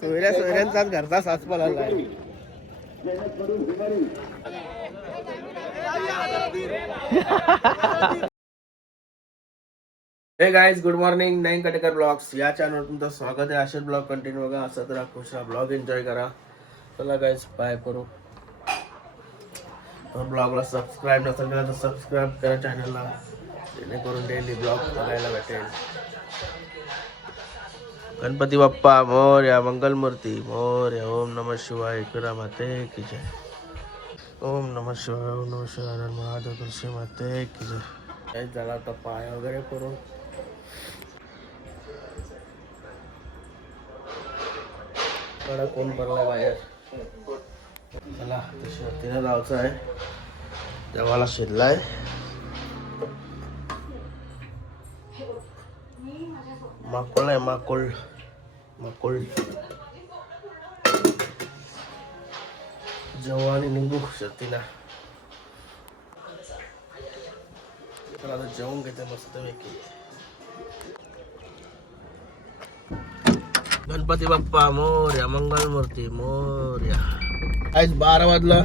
सोयऱ्या सोयऱ्यांचाच घरचा साच पळाला आहे हे गाईज गुड मॉर्निंग नाईन कटेकर ब्लॉग्स या चॅनलवर तुमचं स्वागत आहे. असेच ब्लॉग कंटिन्यू बघा. असं तर खुश ब्लॉग एन्जॉय करा. चला गाईज बाय करू. ब्लॉगला सबस्क्राईब नसेल केला तर सबस्क्राईब करा चॅनलला जेणेकरून डेली ब्लॉग बघायला भेटेल. गणपती बाप्पा मोर्या मंगलमूर्ती मोर्या ओम नम शिवाय एकरा माते की जय. ओम नम शिवाय ओम नम शिवाय महादेव तुलसी माते की जय. झाला आता पाय वगैरे करून कडा कोण पडलाय बाहेर? चला तिने जायचं आहे. देवाला शिरलाय. माकोल आहे माकोल. माकोल जेव्हा आणि निंबू शर्तीला तर आता जेवण घेते मस्त पैकी. गणपती बाप्पा मोर्या मंगल मूर्ती मोर्या. आज बारा वाजला.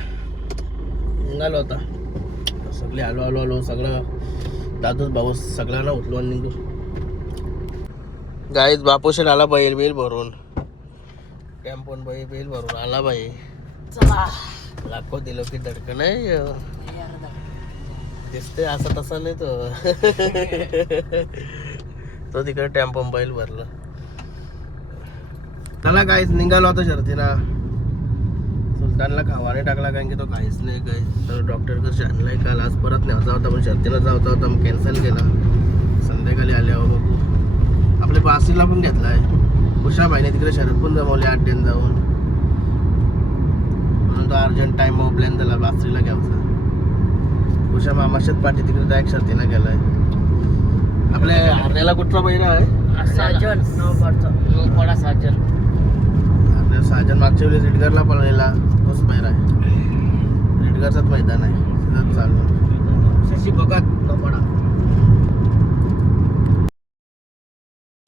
निघालो होता सगळे आलो आलो आलो सगळं. दादूच भाऊ सगळ्यांना उठलो आणि निघू गाईत बापूशेट आला बैल बिल भरून. टेम्पोन बैल बिल भरून आला बाई. लाखो दिलो की धडकन आहे दिसते असं तसं नाही तो. तो तिकडे टेम्पो बैल भरला. त्याला काहीच निघालो होता शर्तीला सुलतानला खावाने टाकला कारण की तो काहीच नाही काय तर डॉक्टर कसं आणलाय काल. आज परत न्यायचा होता पण शर्तीला जायचा होता कॅन्सल केला. संध्याकाळी आल्यावर पासीला पण घेतलाय. उषाबाईने तिकडे शरद पण जमवले आठ दिन जाऊन. म्हणून तो अर्जंट टाइम प्लॅन त्याला बासरीला घ्यायचा. उषा मामाशात पाठी तिकडे डायरेक्ट शर्तीला गेलाय. आपल्या हरण्याला कुठला बैरा आहे? साजन. साजन. साजन मागच्या वेळेस रेडगरला पळलेला. तोच बैरा आहे. रेडगरचाच मैदान आहे. चालू. शशी भगत नोपडा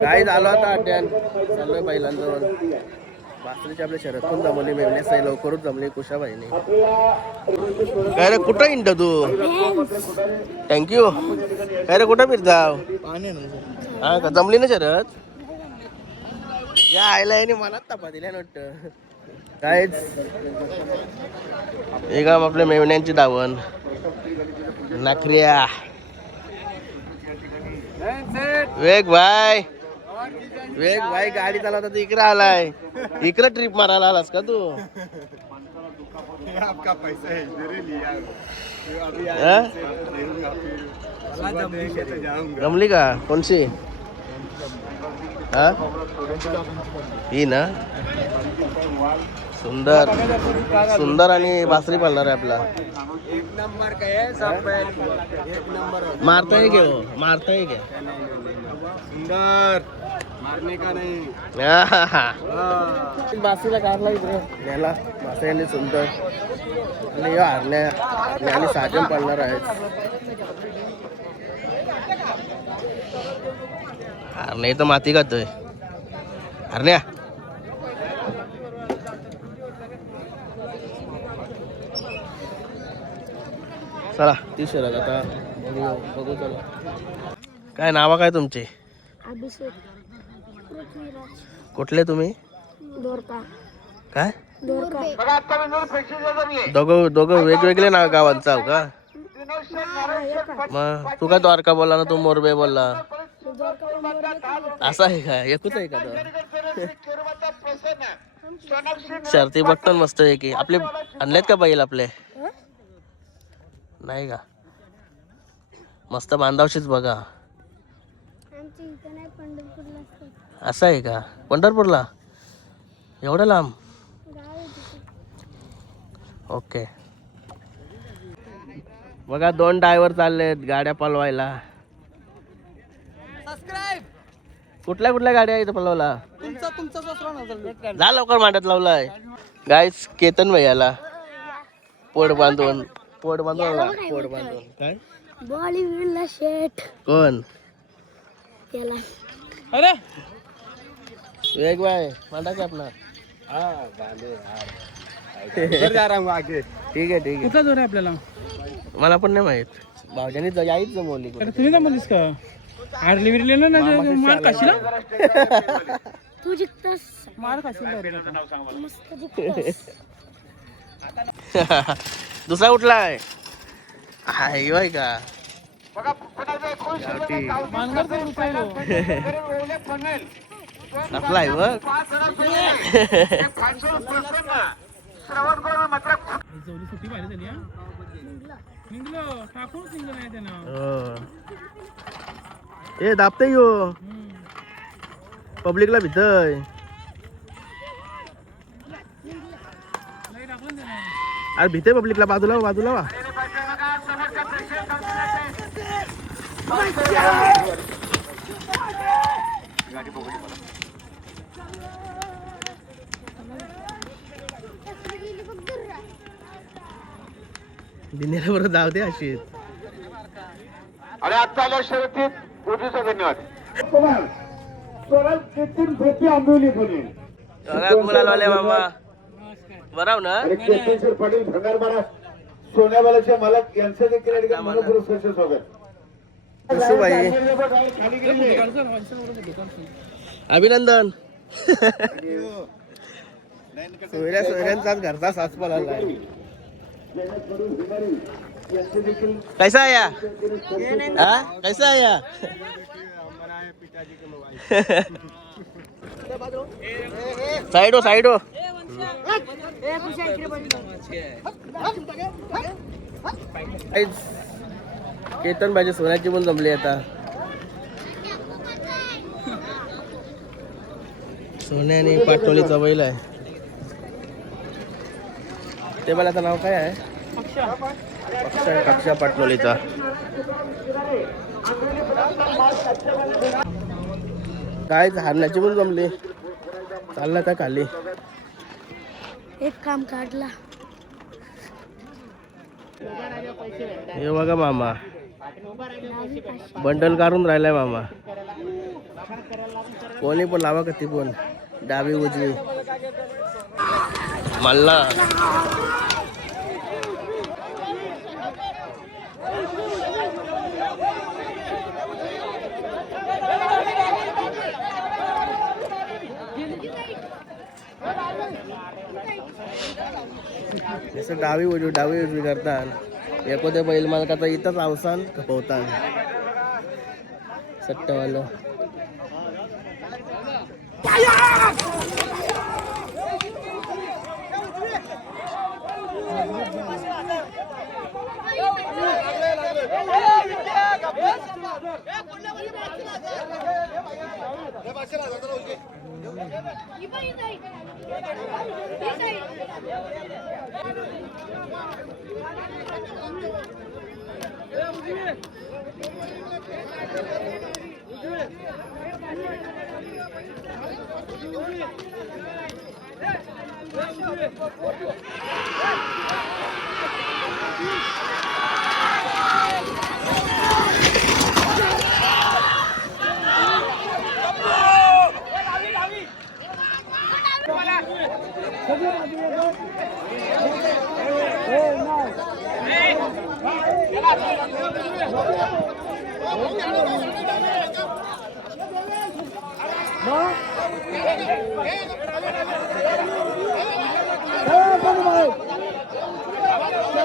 काय झालं आता अड्ड्यान चाललोय बैलांजवळ. बासरीची आपल्या शरद पण जमले मेवण्यास आहे लवकरच जमली कुशाबाईने काय रे कुठं इंट तू? थँक्यू काय रे कुठं फिरताव? हा का जमली ना शरद? या आयला याने मनात तपा दिल्या नट कायच हे काम आपल्या मेवण्यांची दावण नखऱ्या वेग बाय वेग भाई गाडी चालवता तर इकडे आलाय. इकडे ट्रिप मारायला आलास का तू? आपका पैसा है इधर ही लिया. अभी हा? जाऊंगा. जमली का? कोणची हा? ही ना? सुंदर. सुंदर आणि बासरी पाळणार आहे आपला. एक नंबर का सब एक नंबर मारता क्या वो? मारता है क्या? सुंदर. मारने का नहीं? बासरीला काढला इकडे. न्याला मासे सुंदर. आणि या हरण्या आणि साजन पडणार आहेत. हरण्या इथं माती खातोय. हरण्या. चला. ती शरद आता बघू चला. काय नाव काय तुमचे? अभिषेक पृथ्वीराज. कुठले तुम्ही? दोरका. काय? दोरका. दोघं दोघं वेगवेगळे नाव गावांचं आहो का? मग तू काय द्वारका बोलला ना तू मोरबे बोलला? असं आहे का? एकूच आहे का तो? शर्ती बघतो ना मस्त आहे की. आपले आणलेत का बैल आपले? नाही का? मस्त बांधावशीच बघा. आमच्या इथं नाही पंढरपूरला असतात. असं आहे का? पंढरपूरला? एवढं लांब? गाव आहे तिथे. ओके. बघा दोन ड्रायव्हर चाललेत गाड्या पलवायला. कुठल्या कुठल्या गाड्या इथं पलवला जा लवकर मांडत लावलाय. गायच केतन भैयाला पोट बांधून पोट बांधून पोट बांधून. काय? बॉलिवूडला शेट कोण? त्याला. अरे! वेग बाय मांडा की आपला. हाँ बांधे उधर जा रहा हूँ आगे. ठीक आहे ठीक कुठला जोर आहे आपल्याला? आहे मला पण नाही माहीत. भाऊजानी यायच जमवली अरे तुम्ही काय म्हणलीस का विरली ना ना मार हा? तू जिंकतोस. मार खाशील direct आता. मस्त जिंकतोस. दुसरा कुठला आहे? हाय होय का? हा हो. ए दाबते यो. पब्लिकला भितय. अरे भिते पब्लिकला. बाजूला वा, बाजूला वा दिनेला बरोबर जाऊ दे अशी. आणि आता आल्या शर्यतीत उजवीचा धन्यवाद. बघा गुलालवाले मामा. बराव ना? पाटील मालक यांचं देखील मनपूर्वक सहर्ष स्वागत सुबाई अभिनंदन. सोयऱ्या सोयऱ्यांचाच घरचा सासपाल आलाय कैसा आहे या? हा? कैसा आहे या? साइड हो साइड हो केतन पाहिजे सोन्याची पण जमली आता. सोन्या आणि पाटोलीचा बैल आहे. ते मला नाव काय आहे? पक्षा कक्षा पाटलोलीचा काय हारण्याची पण जमली. चालला त्या खाली. एक काम काढला. हे बघा मामा. बंडल काढून राहिलाय मामा. कोणी पण लावा कधी पण? डावी उजवी. मल्ला. जसं डावी उजवी डावी उजवी करतात. एखाद्या बैल मालकाचा इथंच अवसान खपवतात सट्टवालं. Hey, nice. Hey.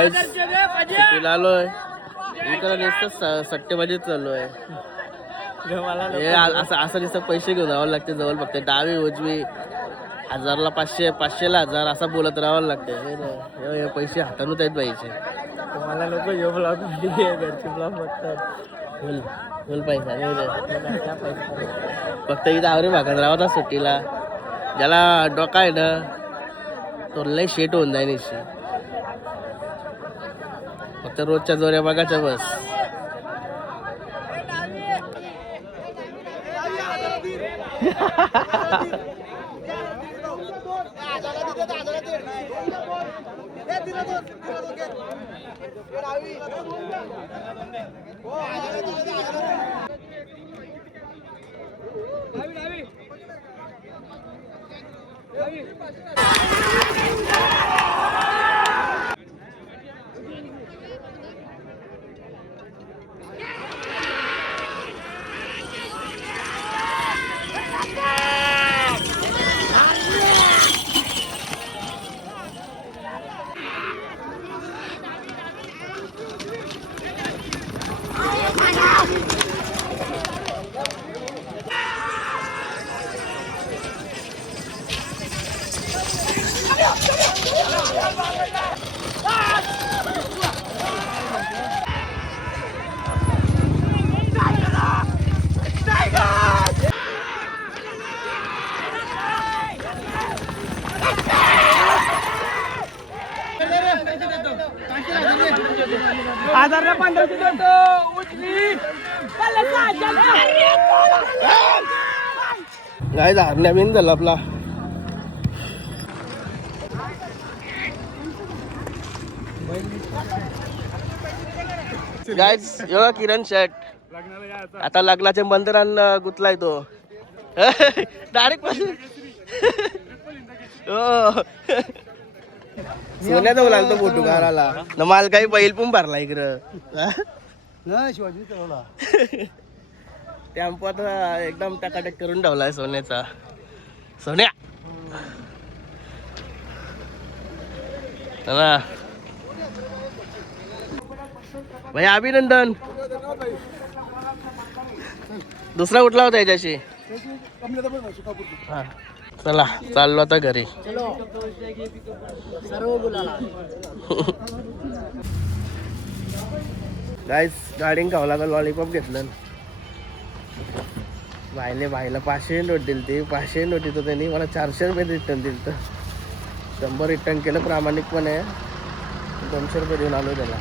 Guys, सुट्टीला आलोय. इकडं नुसतं सट्टेबाजीच चालू आहे हे असं असं नुसतं पैसे घेऊन राहावं लागते जवळ फक्त. डावी उजवी. हजारला पाचशे पाचशेला हजार असं बोलत राहावं लागते. हे पैसे हातानूच आहेत पाहिजे मला लोक यो ब्लॉग घरचे ब्लॉग बघतात. बोल फुल पैसा नाही फक्त इथं आवरे भागात राहता सुट्टीला. ज्याला डोका आहे ना तो लय शेट होऊन जाईल निश्चित फक्त रोजच्या जोऱ्या बघायच्या बस काय धारण्या बिन झाला आपला यो किरण शर्ट आता लग्नाच्या बंदरान गुतलाय तो. डायरेक्ट हो सोन्याचा लागतो फोटो काढायला. न माल काही बैल पण भरला इकडं. टेम्पो आता एकदम टकाटक करून ठेवलाय सोन्याचा. सोन्या! चला. भाई अभिनंदन. दुसरा कुठला होता याच्याशी. हा. चला चाललो आता घरी. गाईस गाडीन खावं लागल लॉलीपॉप घेतलं. बायले भाईला पाचशे नोट दिली ती. पाचशे नोट देतो त्यांनी मला चारशे रुपये रिटर्न दिलं तर शंभर रिटर्न केलं प्रामाणिकपणे. दोनशे रुपये देऊन आलो त्याला.